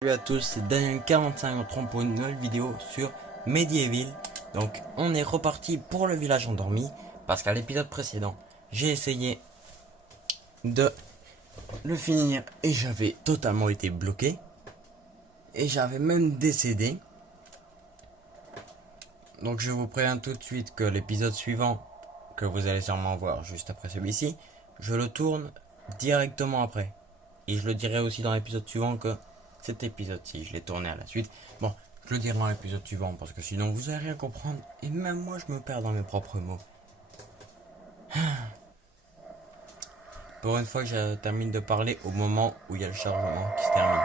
Salut à tous, c'est Daniel45 pour une nouvelle vidéo sur Medieval. Donc on est reparti pour le village endormi parce qu'à l'épisode précédent j'ai essayé de le finir et j'avais totalement été bloqué et j'avais même décédé. Donc je vous préviens tout de suite que l'épisode suivant, que vous allez sûrement voir juste après celui-ci, je le tourne directement après. Et je le dirai aussi dans l'épisode suivant que cet épisode-ci, je l'ai tourné à la suite. Bon, je le dirai dans l'épisode suivant parce que sinon vous allez rien comprendre. Et même moi, je me perds dans mes propres mots. Pour une fois que je termine de parler au moment où il y a le chargement qui se termine.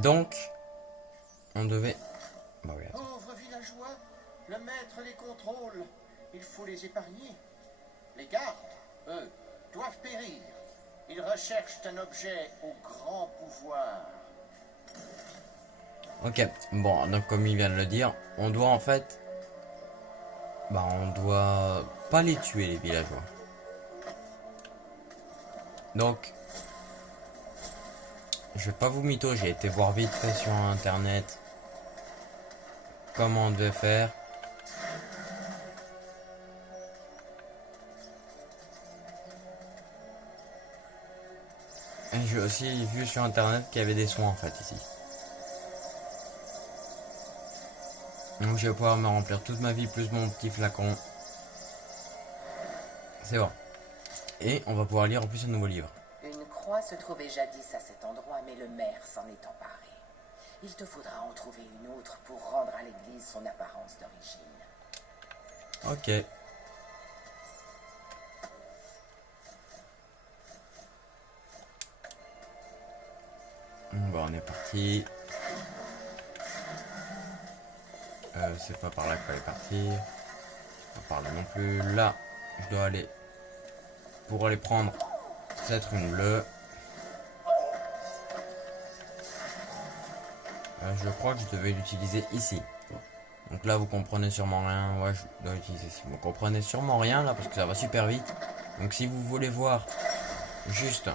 Donc, on devait... Bah oui, attends. Pauvres villageois, le maître les contrôle. Il faut les épargner. Les gardes, eux, doivent périr. Ils recherchent un objet au grand pouvoir. Ok, bon, donc comme il vient de le dire, on doit en fait... Bah on doit pas les tuer les villageois. Donc... Je vais pas vous mytho, j'ai été voir vite fait sur internet comment on devait faire. Et j'ai aussi vu sur internet qu'il y avait des soins en fait ici. Donc je vais pouvoir me remplir toute ma vie plus mon petit flacon. C'est bon. Et on va pouvoir lire en plus un nouveau livre. Une croix se trouvait jadis à cet endroit, mais le maire s'en est emparé. Il te faudra en trouver une autre pour rendre à l'église son apparence d'origine. Ok. Bon, on est parti. C'est pas par là qu'il fallait partir. Pas par là non plus. Là, je dois aller pour aller prendre cette rune bleue. Je crois que je devais l'utiliser ici. Donc là vous comprenez sûrement rien. Ouais, je dois utiliser ici. Vous comprenez sûrement rien là parce que ça va super vite. Donc si vous voulez voir juste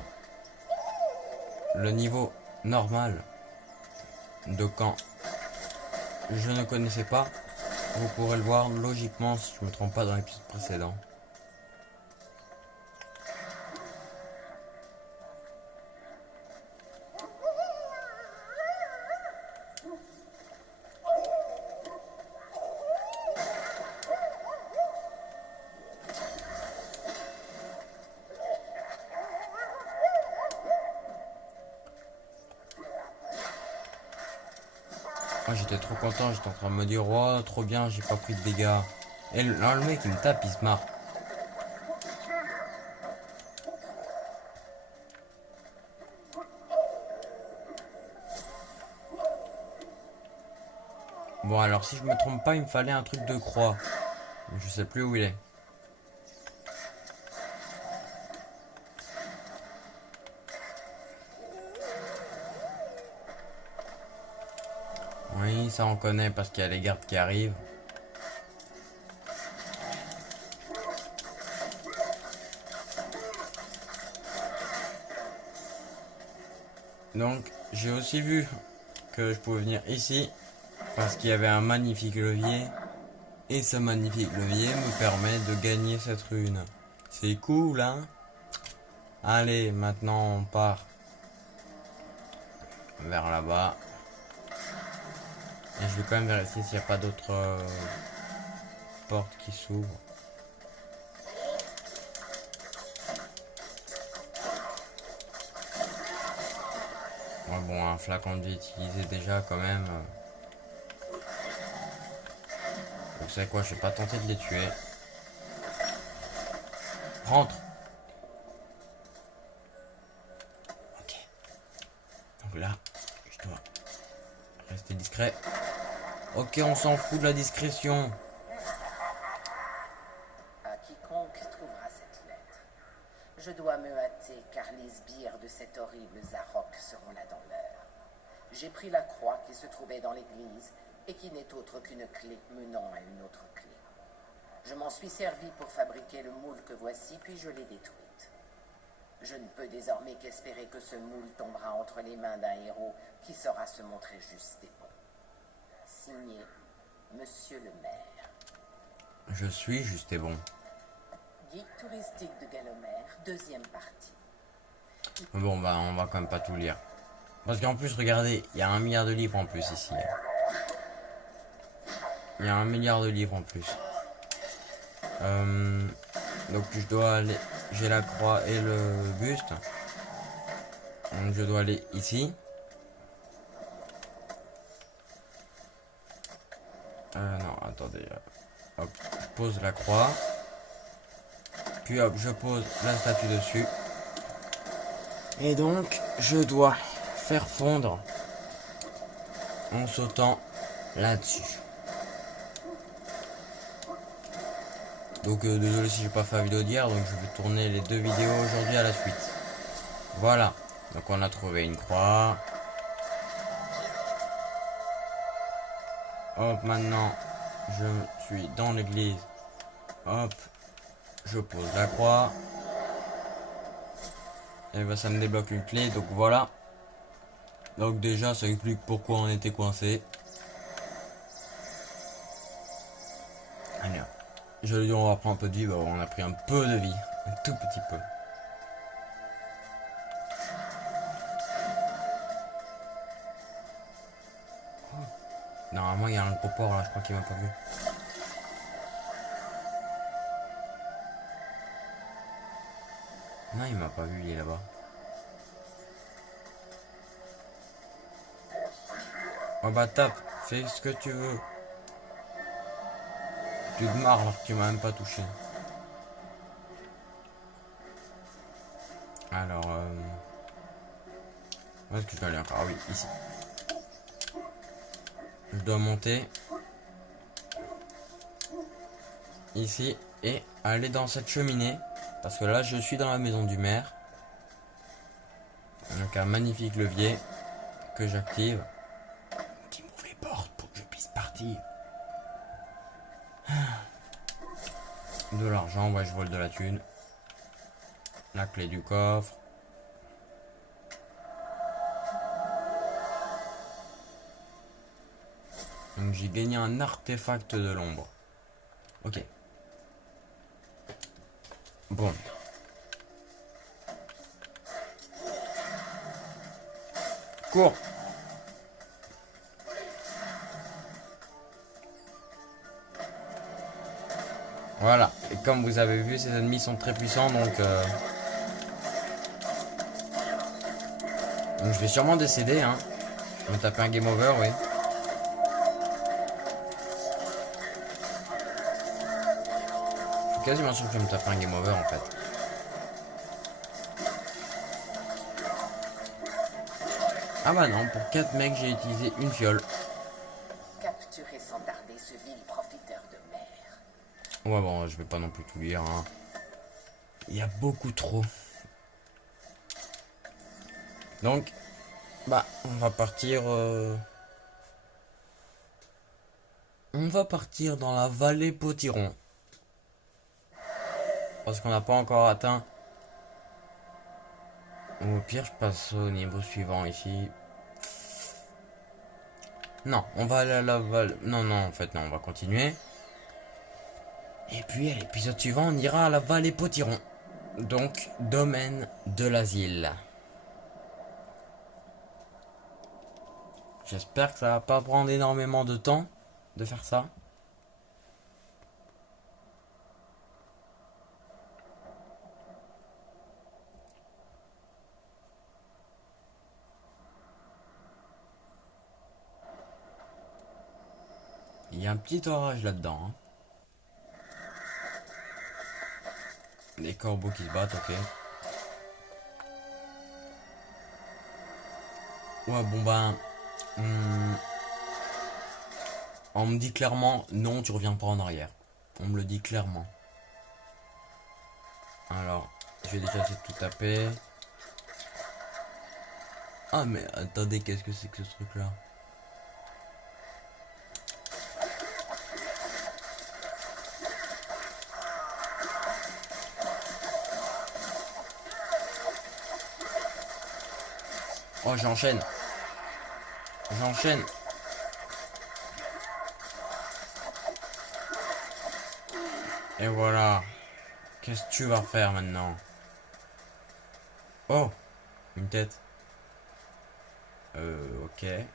le niveau normal de quand je ne connaissais pas, vous pourrez le voir logiquement si je me trompe pas dans l'épisode précédent. Moi j'étais trop content, j'étais en train de me dire oh trop bien, j'ai pas pris de dégâts. Et là le mec il me tape, il se marre. Bon alors si je me trompe pas il me fallait un truc de croix. Je sais plus où il est. Oui ça on connaît parce qu'il y a les gardes qui arrivent. Donc j'ai aussi vu que je pouvais venir ici parce qu'il y avait un magnifique levier et ce magnifique levier me permet de gagner cette rune. C'est cool hein. Allez maintenant on part vers là-bas et je vais quand même vérifier s'il n'y a pas d'autres portes qui s'ouvrent. Ouais, bon un flacon de vie utilisé déjà quand même. Vous savez quoi, je vais pas tenter de les tuer. Rentre. Ok. Donc là, je dois rester discret. Ok, on s'en fout de la discrétion. À quiconque trouvera cette lettre. Je dois me hâter car les sbires de cet horrible Zarok seront là dans l'heure. J'ai pris la croix qui se trouvait dans l'église et qui n'est autre qu'une clé menant à une autre clé. Je m'en suis servi pour fabriquer le moule que voici, puis je l'ai détruite. Je ne peux désormais qu'espérer que ce moule tombera entre les mains d'un héros qui saura se montrer juste et bon. Signé, Monsieur le maire. Je suis juste et bon. Guide touristique de Galomère, deuxième partie. Bon, bah, on va quand même pas tout lire. Parce qu'en plus, regardez, il y a 1 milliard de livres en plus ici. Il y a 1 milliard de livres en plus. Donc, je dois aller... J'ai la croix et le buste. Donc, je dois aller ici. Non, attendez. Hop, je pose la croix. Puis hop, je pose la statue dessus. Et donc, je dois faire fondre en sautant là-dessus. Donc, désolé si j'ai pas fait la vidéo d'hier, donc je vais tourner les 2 vidéos aujourd'hui à la suite. Voilà. Donc, on a trouvé une croix. Hop, maintenant, je suis dans l'église. Hop, je pose la croix. Et ben ça me débloque une clé, donc voilà. Donc déjà, ça explique pourquoi on était coincé. Allez, je le dis, on va prendre un peu de vie. Bah, on a pris un peu de vie, un tout petit peu. Normalement, il y a un gros porc là, je crois qu'il m'a pas vu. Non, il m'a pas vu, il est là-bas. Oh bah tape, fais ce que tu veux. Tu te marres alors que tu m'as même pas touché. Alors, où est-ce que je dois aller encore? Ah oui, ici. Je dois monter ici et aller dans cette cheminée. Parce que là, je suis dans la maison du maire. Donc un magnifique levier que j'active. Qui m'ouvre les portes pour que je puisse partir. De l'argent, ouais, je vole de la thune. La clé du coffre. Donc j'ai gagné un artefact de l'ombre. Ok. Bon. Cours. Voilà. Et comme vous avez vu, ces ennemis sont très puissants, donc je vais sûrement décéder, hein. Je vais me taper un game over, oui. Je suis quasiment sûr que je vais me taper un game over, en fait. Ah bah non, pour 4 mecs, j'ai utilisé une fiole. Capturez sans tarder ce vil profiteur de mer. Ouais, bon, je vais pas non plus tout lire, hein. Il y a beaucoup trop. Donc, bah, on va partir... On va partir dans la vallée Potiron. Parce qu'on n'a pas encore atteint. Ou au pire, je passe au niveau suivant ici. Non, on va aller à la vallée... Non, non, en fait, non, on va continuer. Et puis, à l'épisode suivant, on ira à la vallée Potiron. Donc, domaine de l'asile. J'espère que ça va pas prendre énormément de temps de faire ça. Il y a un petit orage là-dedans. Hein. Des corbeaux qui se battent, ok. Ouais, bon ben... on me dit clairement, non, tu reviens pas en arrière. On me le dit clairement. Alors, je vais déjà essayer de tout taper. Ah mais attendez, qu'est-ce que c'est que ce truc-là? Oh, j'enchaîne. J'enchaîne. Et voilà. Qu'est-ce que tu vas faire maintenant? Oh, une tête. Ok. Mes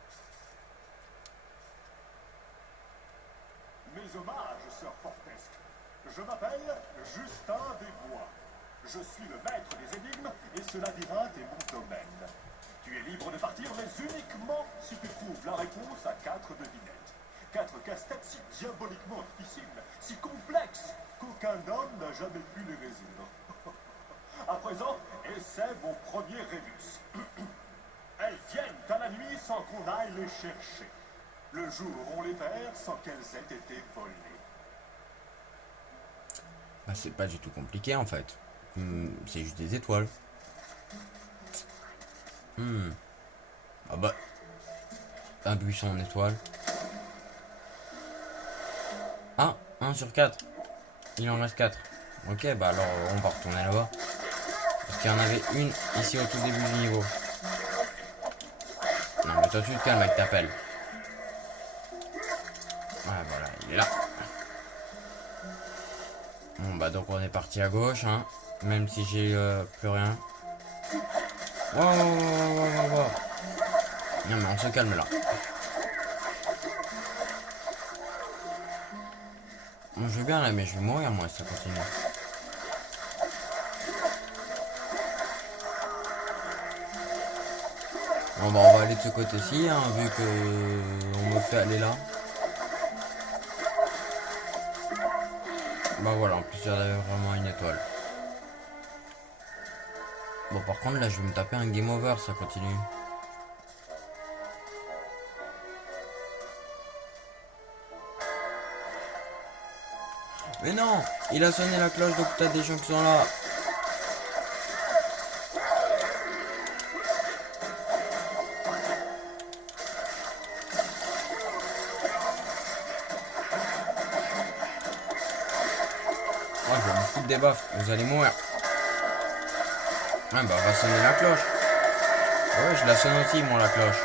hommages, Sir Fortesque. Je m'appelle Justin Desbois. Je suis le maître des énigmes et ce labyrinthe est mon domaine. Tu es libre de partir, mais uniquement si tu trouves la réponse à 4 devinettes. 4 casse-têtes si diaboliquement difficiles, si complexes, qu'aucun homme n'a jamais pu les résoudre. À présent, essaie mon premier rébus. Elles viennent à la nuit sans qu'on aille les chercher. Le jour, on les perd sans qu'elles aient été volées. Bah, c'est pas du tout compliqué en fait. C'est juste des étoiles. Ah bah. Un buisson en étoile. Ah, 1 sur 4. Il en reste 4. Ok, bah alors on va retourner là-bas. Parce qu'il y en avait une ici au tout début du niveau. Non mais toi tu te calmes avec ta pelle. Ouais voilà, il est là. Bon bah donc on est parti à gauche hein. Même si j'ai plus rien. Wow, wow, wow, wow, wow. Non mais on se calme là. Bon je vais bien là mais je vais mourir moi si ça continue. Bon bah on va aller de ce côté-ci hein, vu que on me fait aller là. Bah voilà, en plus il y avait vraiment une étoile. Bon par contre là je vais me taper un game over, ça continue. Mais non, il a sonné la cloche donc t'as des gens qui sont là. Oh je vais vous foutre des baffes, vous allez mourir. Ouais bah on va sonner la cloche. Ouais je la sonne aussi moi la cloche.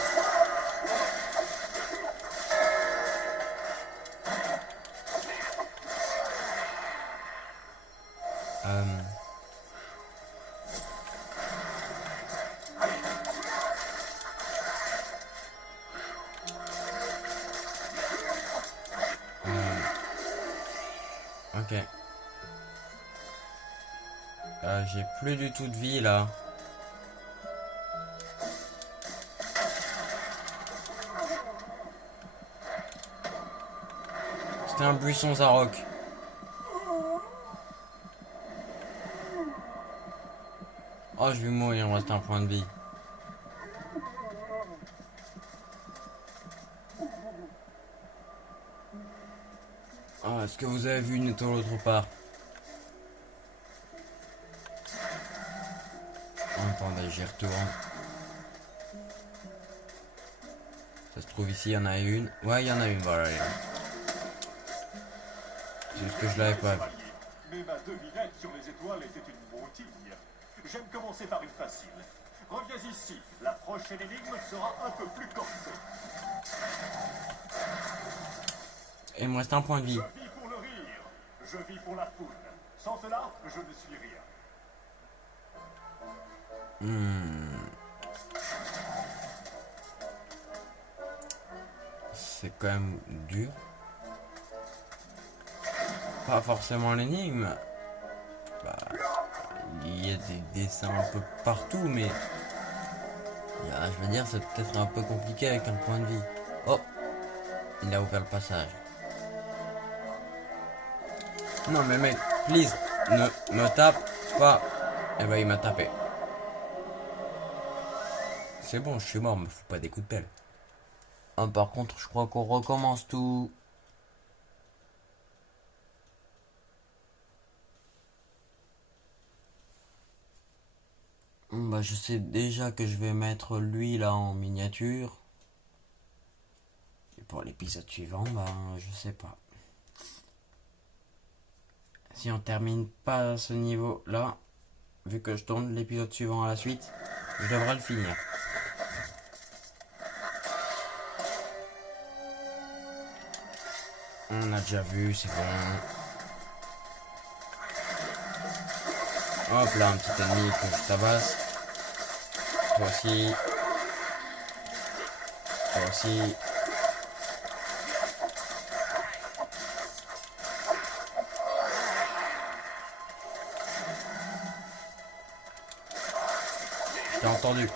Ok. J'ai plus du tout de vie là. C'était un buisson Zarok. Oh je vais mourir, il me reste un point de vie. Oh, est-ce que vous avez vu une étoile autre part? Oh, attendez, j'y retourne. Ça se trouve ici, il y en a une. Ouais, il y en a une, voilà. C'est juste que je l'avais pas vu. Mais ma devinette sur les étoiles était une broutille. J'aime commencer par une facile. Reviens ici, la prochaine énigme sera un peu plus corsée. Et il me reste un point de vie. Je vis pour le rire, je vis pour la foule. Sans cela, je ne suis rien. C'est quand même dur. Pas forcément l'énigme. Bah, il y a des dessins un peu partout, mais je veux dire, c'est peut-être un peu compliqué avec un point de vie. Oh, il a ouvert le passage. Non mais mec, please, ne me tape pas. Eh ben il m'a tapé. C'est bon, je suis mort, me fous pas des coups de pelle. Ah, par contre, je crois qu'on recommence tout. Bah, je sais déjà que je vais mettre lui là en miniature. Et pour l'épisode suivant, bah, je sais pas. Si on termine pas à ce niveau là, vu que je tourne l'épisode suivant à la suite, je devrais le finir. On a déjà vu, c'est bon. Hop là, un petit ennemi que je tabasse. Toi aussi. Toi aussi. J'ai entendu.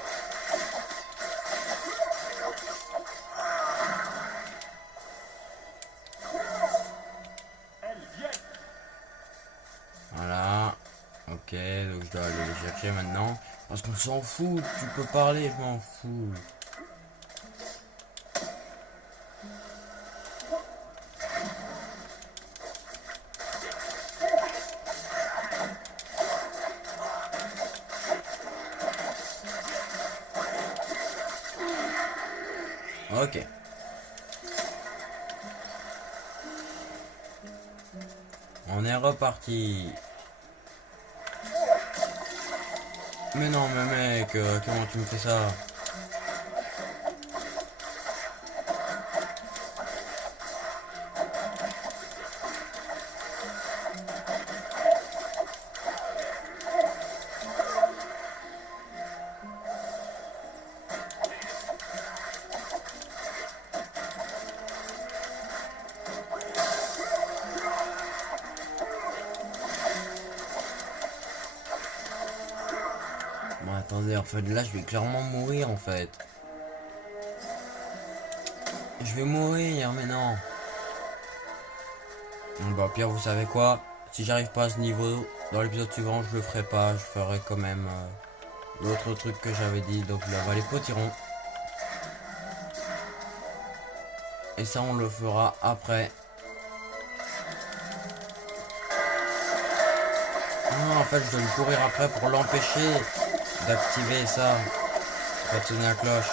Elles viennent. Voilà. Ok, donc je dois aller les chercher maintenant. Parce qu'on s'en fout, tu peux parler, je m'en fous. Ok. On est reparti. Mais non, mais mec, comment tu me fais ça? Bon, attendez, en fait, là, je vais clairement mourir, en fait. Je vais mourir, mais non. Bon, bah, au pire, vous savez quoi? Si j'arrive pas à ce niveau, dans l'épisode suivant, je le ferai pas. Je ferai quand même l'autre truc que j'avais dit, donc la vallée potiron. Et ça, on le fera après. Ah, en fait, je dois me courir après pour l'empêcher d'activer ça. Pas de sonner la cloche.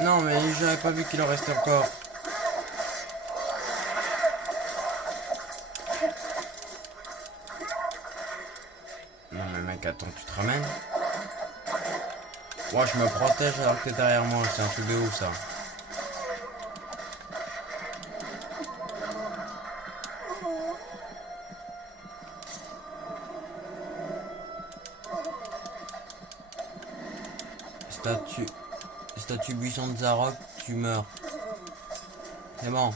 Non, mais j'avais pas vu qu'il en restait encore. Non, mais mec, attends, tu te ramènes? Moi, je me protège alors que t'es derrière moi. C'est un truc de ouf, ça. Statue buisson de Zarok, tu meurs. C'est bon.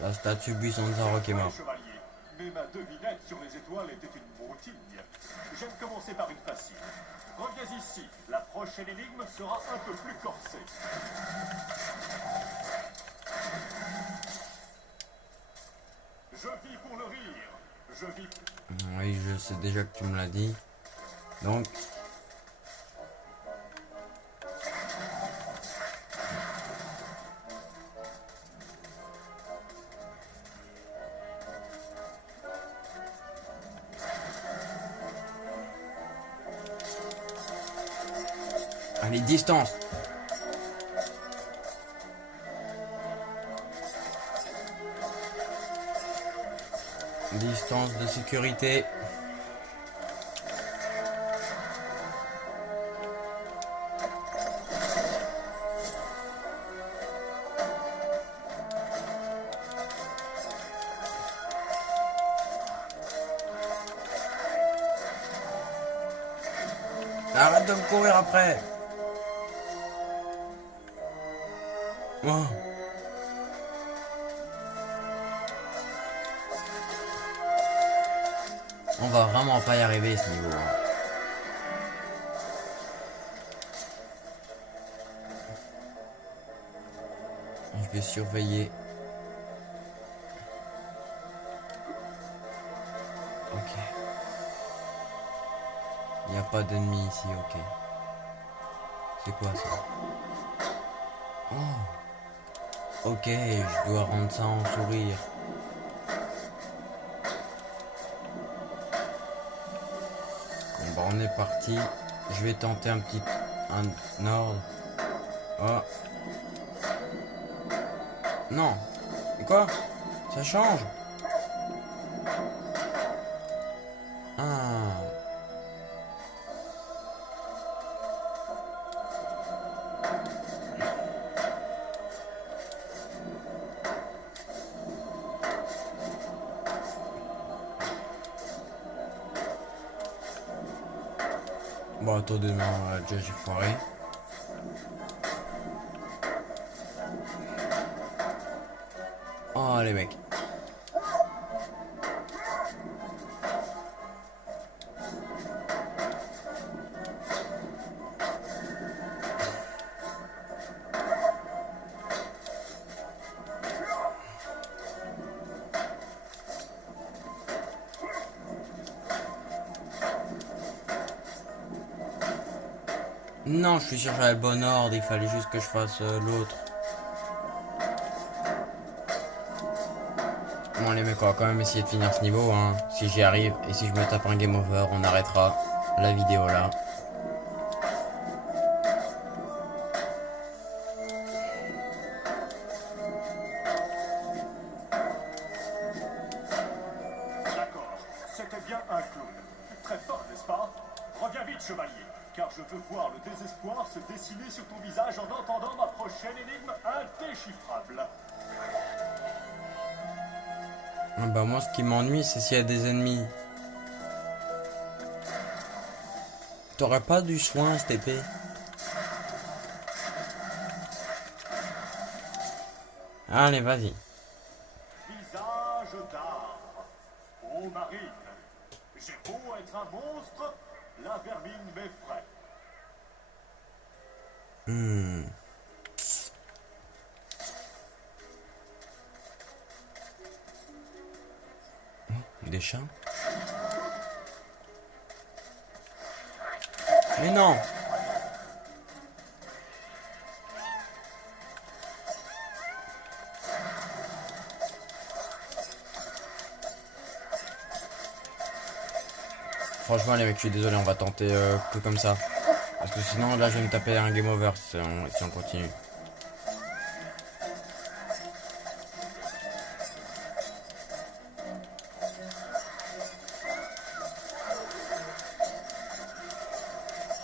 La statue buisson de Zarok est morte. Chevalier, mais ma devinette sur les étoiles était une broutille. J'aime commencer par une facile. Reviens ici, la prochaine énigme sera un peu plus corsée. Je vis pour le rire. Je vis. Oui, je sais déjà que tu me l'as dit. Donc. Allez, distance. Distance de sécurité. Arrête de me courir après. Oh. On va vraiment pas y arriver ce niveau. Je vais surveiller. Ok. Il n'y a pas d'ennemis ici, ok. C'est quoi ça? Oh. Ok, je dois rendre ça en sourire. Bon bah on est parti. Je vais tenter un ordre. Oh. Non. Quoi? Ça change. Ah. Bon, attends, demain, déjà j'ai foiré. Oh, les mecs. Non, je suis sûr que j'avais le bon ordre, il fallait juste que je fasse l'autre. Bon les mecs, on va quand même essayer de finir ce niveau, hein, si j'y arrive. Et si je me tape un game over, on arrêtera la vidéo là. D'accord, c'était bien un clown. Très fort, n'est-ce pas? Reviens vite, chevalier, car je veux voir le désespoir se dessiner sur ton visage en entendant ma prochaine énigme indéchiffrable. Ah bah moi ce qui m'ennuie c'est s'il y a des ennemis. T'aurais pas du soin cette épée? Allez vas-y. Visage d'arbre. Ô marine, j'ai beau être un monstre, la vermine m'effraie. Des chats? Mais non! Franchement les mecs, je suis désolé, on va tenter que comme ça. Parce que sinon là je vais me taper un game over si on continue.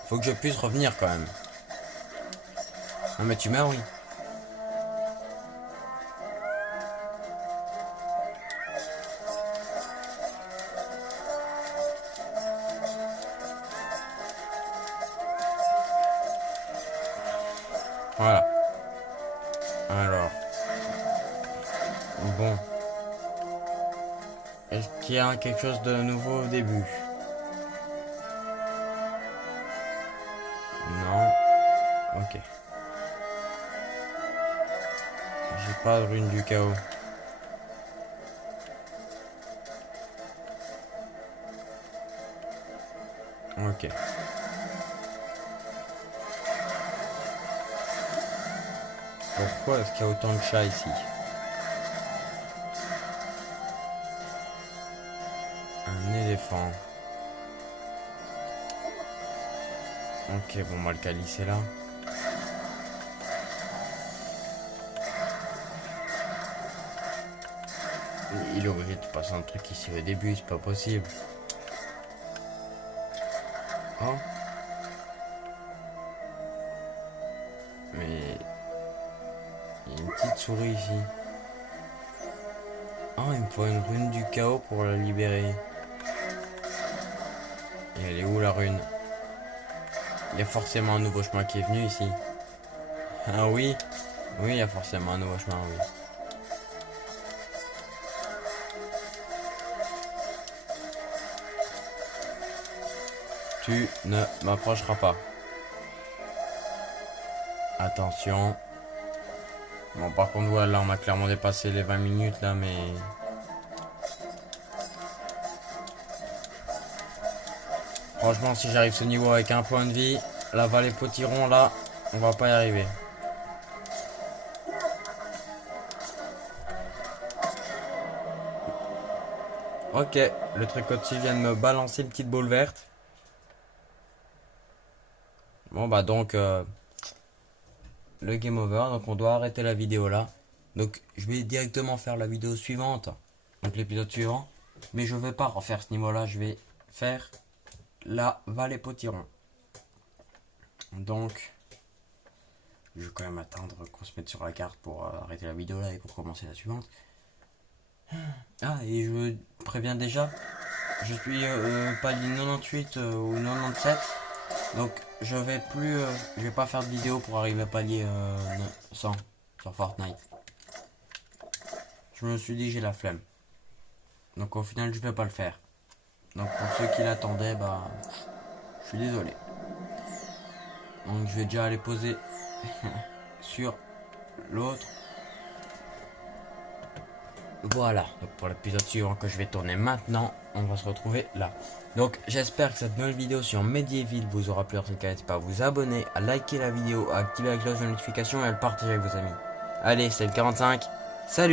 Faut que je puisse revenir quand même. Non mais tu meurs, oui. Voilà. Alors. Bon. Est-ce qu'il y a quelque chose de nouveau au début? Non. Ok. J'ai pas de rune du chaos. Ok. Pourquoi est-ce qu'il y a autant de chats ici? Un éléphant. Ok, bon, moi le calice est là. Il est obligé de passer un truc ici au début, c'est pas possible. Oh. Mais... il y a une petite souris ici. Oh, il me faut une rune du chaos pour la libérer. Et elle est où la rune? Il y a forcément un nouveau chemin qui est venu ici. Ah oui? Oui, il y a forcément un nouveau chemin, oui. Tu ne m'approcheras pas. Attention. Bon, par contre, voilà, là, on a clairement dépassé les 20 minutes, là, mais... franchement, si j'arrive ce niveau avec un point de vie, la vallée Potiron, là, on va pas y arriver. Ok, le truc au-dessus vient de me balancer une petite boule verte. Bon, bah donc... le game over, donc on doit arrêter la vidéo là. Donc je vais directement faire la vidéo suivante, donc l'épisode suivant. Mais je vais pas refaire ce niveau là, je vais faire la vallée Potiron. Donc, je vais quand même attendre qu'on se mette sur la carte pour arrêter la vidéo là et pour commencer la suivante. Ah, et je préviens déjà, je suis palier 98 ou 97, donc je vais pas faire de vidéo pour arriver à palier 100 sur Fortnite. Je me suis dit j'ai la flemme, donc au final je vais pas le faire. Donc pour ceux qui l'attendaient, bah je suis désolé. Donc je vais déjà aller poser sur l'autre. Voilà, donc pour l'épisode suivant que je vais tourner maintenant, on va se retrouver là. Donc j'espère que cette nouvelle vidéo sur Medieval vous aura plu. N'hésitez pas à vous abonner, à liker la vidéo, à activer la cloche de notification et à le partager avec vos amis. Allez, c'est le 45. Salut!